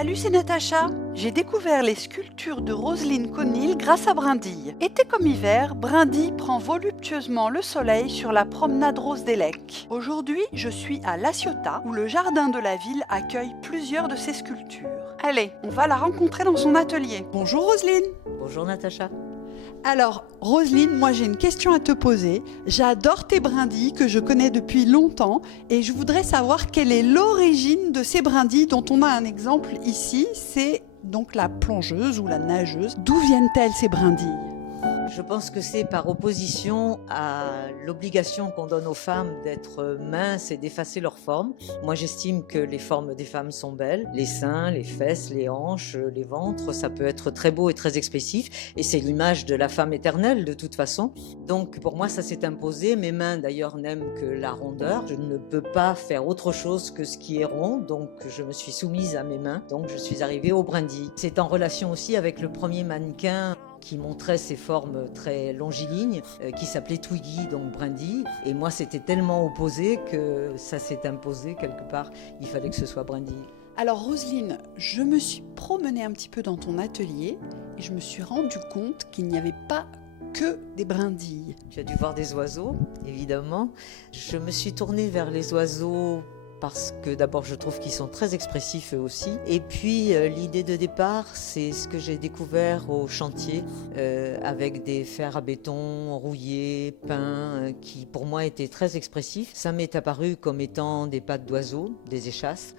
Salut, c'est Natacha. J'ai découvert les sculptures de Roselyne Conil grâce à Brindille. Été comme hiver, Brindille prend voluptueusement le soleil sur la promenade Rose des Lecs. Aujourd'hui, je suis à La Ciotat, où le jardin de la ville accueille plusieurs de ses sculptures. Allez, on va la rencontrer dans son atelier. Bonjour Roselyne. Bonjour Natacha. Alors, Roselyne, moi j'ai une question à te poser. J'adore tes brindilles que je connais depuis longtemps et je voudrais savoir quelle est l'origine de ces brindilles dont on a un exemple ici. C'est donc la plongeuse ou la nageuse. D'où viennent-elles ces brindilles ? Je pense que c'est par opposition à l'obligation qu'on donne aux femmes d'être minces et d'effacer leur forme. Moi, j'estime que les formes des femmes sont belles. Les seins, les fesses, les hanches, les ventres, ça peut être très beau et très expressif. Et c'est l'image de la femme éternelle, de toute façon. Donc, pour moi, ça s'est imposé. Mes mains, d'ailleurs, n'aiment que la rondeur. Je ne peux pas faire autre chose que ce qui est rond. Donc, je me suis soumise à mes mains. Donc, je suis arrivée aux brindilles. C'est en relation aussi avec le premier mannequin qui montrait ses formes très longilignes, qui s'appelait Twiggy, donc brindille. Et moi, c'était tellement opposé que ça s'est imposé quelque part. Il fallait que ce soit brindille. Alors Roselyne, je me suis promenée un petit peu dans ton atelier et je me suis rendu compte qu'il n'y avait pas que des brindilles. Tu as dû voir des oiseaux, évidemment. Je me suis tournée vers les oiseaux parce que d'abord je trouve qu'ils sont très expressifs eux aussi. Et puis l'idée de départ, c'est ce que j'ai découvert au chantier avec des fers à béton rouillés, peints, qui pour moi étaient très expressifs. Ça m'est apparu comme étant des pattes d'oiseaux, des échasses.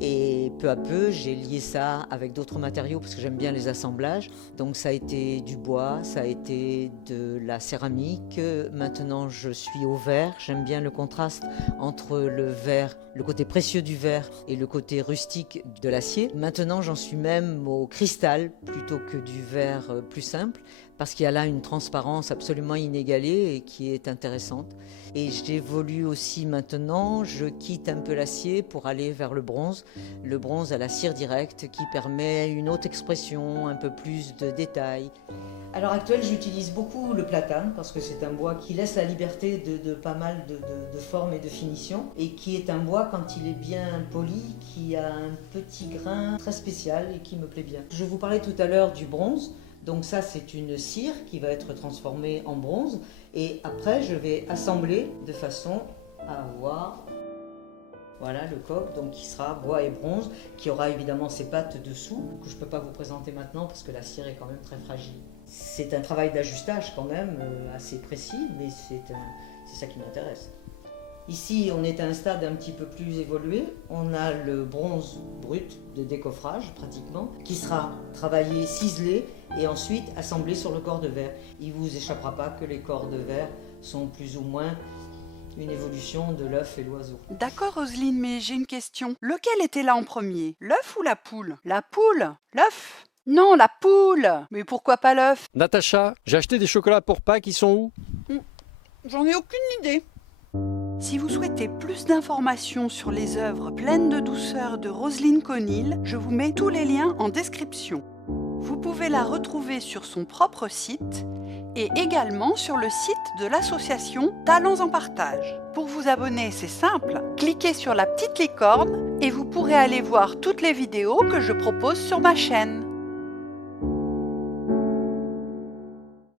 Et peu à peu, j'ai lié ça avec d'autres matériaux parce que j'aime bien les assemblages. Donc ça a été du bois, ça a été de la céramique. Maintenant, je suis au verre. J'aime bien le contraste entre le verre, le côté précieux du verre et le côté rustique de l'acier. Maintenant, j'en suis même au cristal plutôt que du verre plus simple parce qu'il y a là une transparence absolument inégalée et qui est intéressante. Et j'évolue aussi maintenant, je quitte un peu l'acier pour aller vers le bronze à la cire directe qui permet une autre expression, un peu plus de détails. À l'heure actuelle, j'utilise beaucoup le platane parce que c'est un bois qui laisse la liberté de pas mal de formes et de finitions et qui est un bois, quand il est bien poli, qui a un petit grain très spécial et qui me plaît bien. Je vous parlais tout à l'heure du bronze. Donc ça, c'est une cire qui va être transformée en bronze. Et après, je vais assembler de façon à avoir voilà, le coq, donc qui sera bois et bronze, qui aura évidemment ses pattes dessous, que je ne peux pas vous présenter maintenant parce que la cire est quand même très fragile. C'est un travail d'ajustage quand même assez précis, mais c'est ça qui m'intéresse. Ici, on est à un stade un petit peu plus évolué. On a le bronze brut de décoffrage, pratiquement, qui sera travaillé, ciselé et ensuite assemblé sur le corps de verre. Il ne vous échappera pas que les corps de verre sont plus ou moins une évolution de l'œuf et l'oiseau. D'accord Roselyne, mais j'ai une question. Lequel était là en premier, l'œuf ou la poule ? La poule ? L'œuf ? Non, la poule ! Mais pourquoi pas l'œuf ? Natacha, j'ai acheté des chocolats pour Pâques, ils sont où ? J'en ai aucune idée. Si vous souhaitez plus d'informations sur les œuvres pleines de douceur de Roselyne Conil, je vous mets tous les liens en description. Vous pouvez la retrouver sur son propre site et également sur le site de l'association Talents en Partage. Pour vous abonner, c'est simple, cliquez sur la petite licorne et vous pourrez aller voir toutes les vidéos que je propose sur ma chaîne.